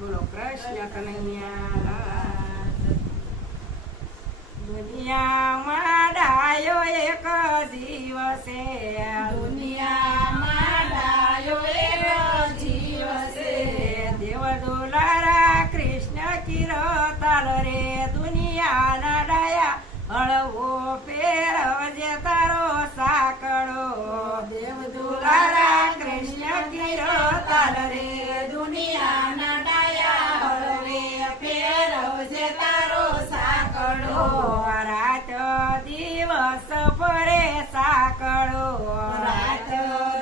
બોલો કૃષ્ણ કનૈયા લાલ. દુનિયામાં ડાયો એક જીવ છે, દુનિયામાં ડાયો એક જીવ છે. દેવ દુલારા કૃષ્ણ કિરતાલ રે, દુનિયાના ડાયા હળવો ફેરવજે તારો સાકડો. દેવ દુલારા કૃષ્ણ કિરતાલ રે, દુનિયાના ડાયા હળવે ફેરવજે તારો સાકડો. રાત દિવસ ફરે સાકડો, રાત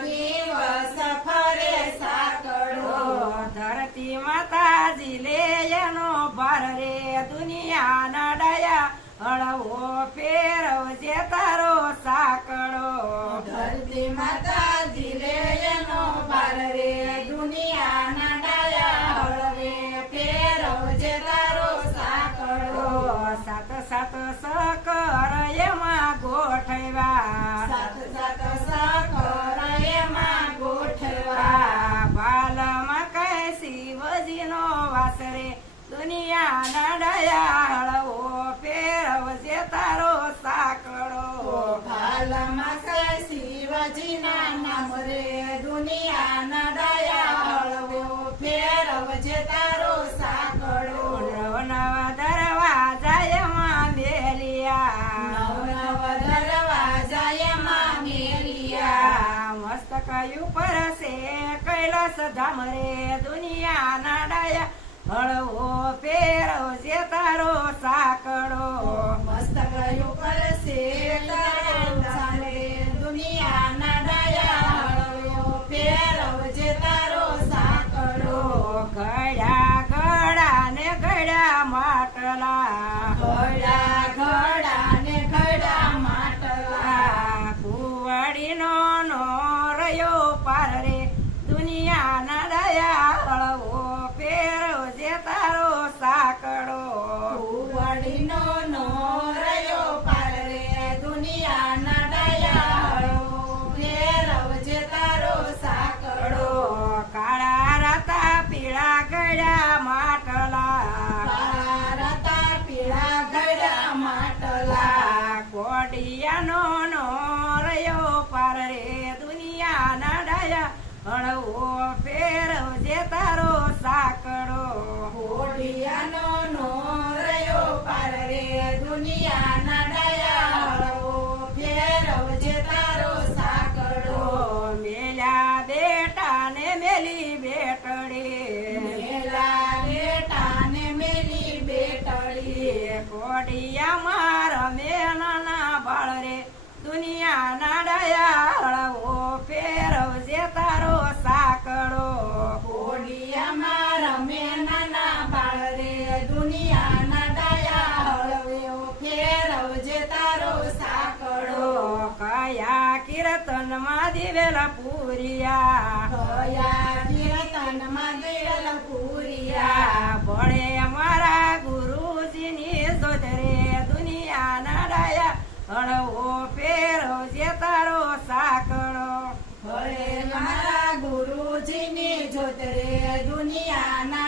દિવસ ફરે સાકડો. ધરતી માતાજી લે એનો ભાર રે, દુનિયાના ડાયા હળવો ફેરવજે તારો સાકડો. ધરતી માતાજી લે એનો ભાર રે, દુનિયાના ડાયા હળવે ફેરવજે તારો સાકડો. સાત સાત સકર એમાં ગોઠવ્યા, સાત સાત સાકર એમાં ગોઠવા. ભાલમાં કઈ શિવજીનો વાસ રે, દુનિયાના ડાયા હળવો ફેરવજે તારો સાકડો. ભાલમાં સે શિવજીના નામ રે, દુનિયાના ડાયા હળવો ફેરવજે તારો સાકડો. નવા દરવાજા એમાં મેલિયા, નવ દરવાજા એમાં મેલિયા. મસ્તક ઉપર છે કૈલાસ ધામ રે, દુનિયાના ડાયા હળવો ફેરવજે તારો સાકડો. મસ્તક ઉપર છે તારો ચાલે, દુનિયાના ડાયા હળવો ફેરવજે તારો સાકડો. ઘડા ઘડા ને ઘડા માટલા, ઘડા ઘડા ને ઘડા માટલા. કુંવડીનો નો રહ્યો પાર રે, દુનિયાના ડાયા હળવો ફેરવજે તારો સાકડો. કુંવડીનો નો રહ્યો પાર રે, દુનિયાના ડાયા હળવો ફેરવજે તારો સાકડો. કાળા રાતા પીળા ગળ્યા માટલા, રતા પીળા ઘડા માટલા. કોડિયાનો નો રહ્યો પાર રે, દુનિયાના ડાયા હળવો ફેરવજે તારો સાકડો. ઘોડિયાનો નો રહ્યો પાર રે, દુનિયાના ડાયા હળવો ફેરવજે તારો સાકડો. મેલ્યા બેટા ને મેલી બેટડી, મેલા બેટા ને મેલી બેટડી. કોડિયા મારા મેનાના બાળ રે, દુનિયાના ડાયા હળવો ફેરવજે તારો સાકડો. ઘોડિયામાં રમે નાના બાળ રે, દુનિયાના ડાયા હળવે ફેરવજે તારો સાકડો. કયા કીર્તનમાં દિવેલા પૂરિયા, કયા કીર્તનમાં દેલ પૂરિયા. ભણે મારા ગુરુજીની જોત રે, દુનિયાના ડાયા હળવો ફેરવજે તારો સાકડો. ભલે મારા ગુરુજીની જોત રે, દુનિયાના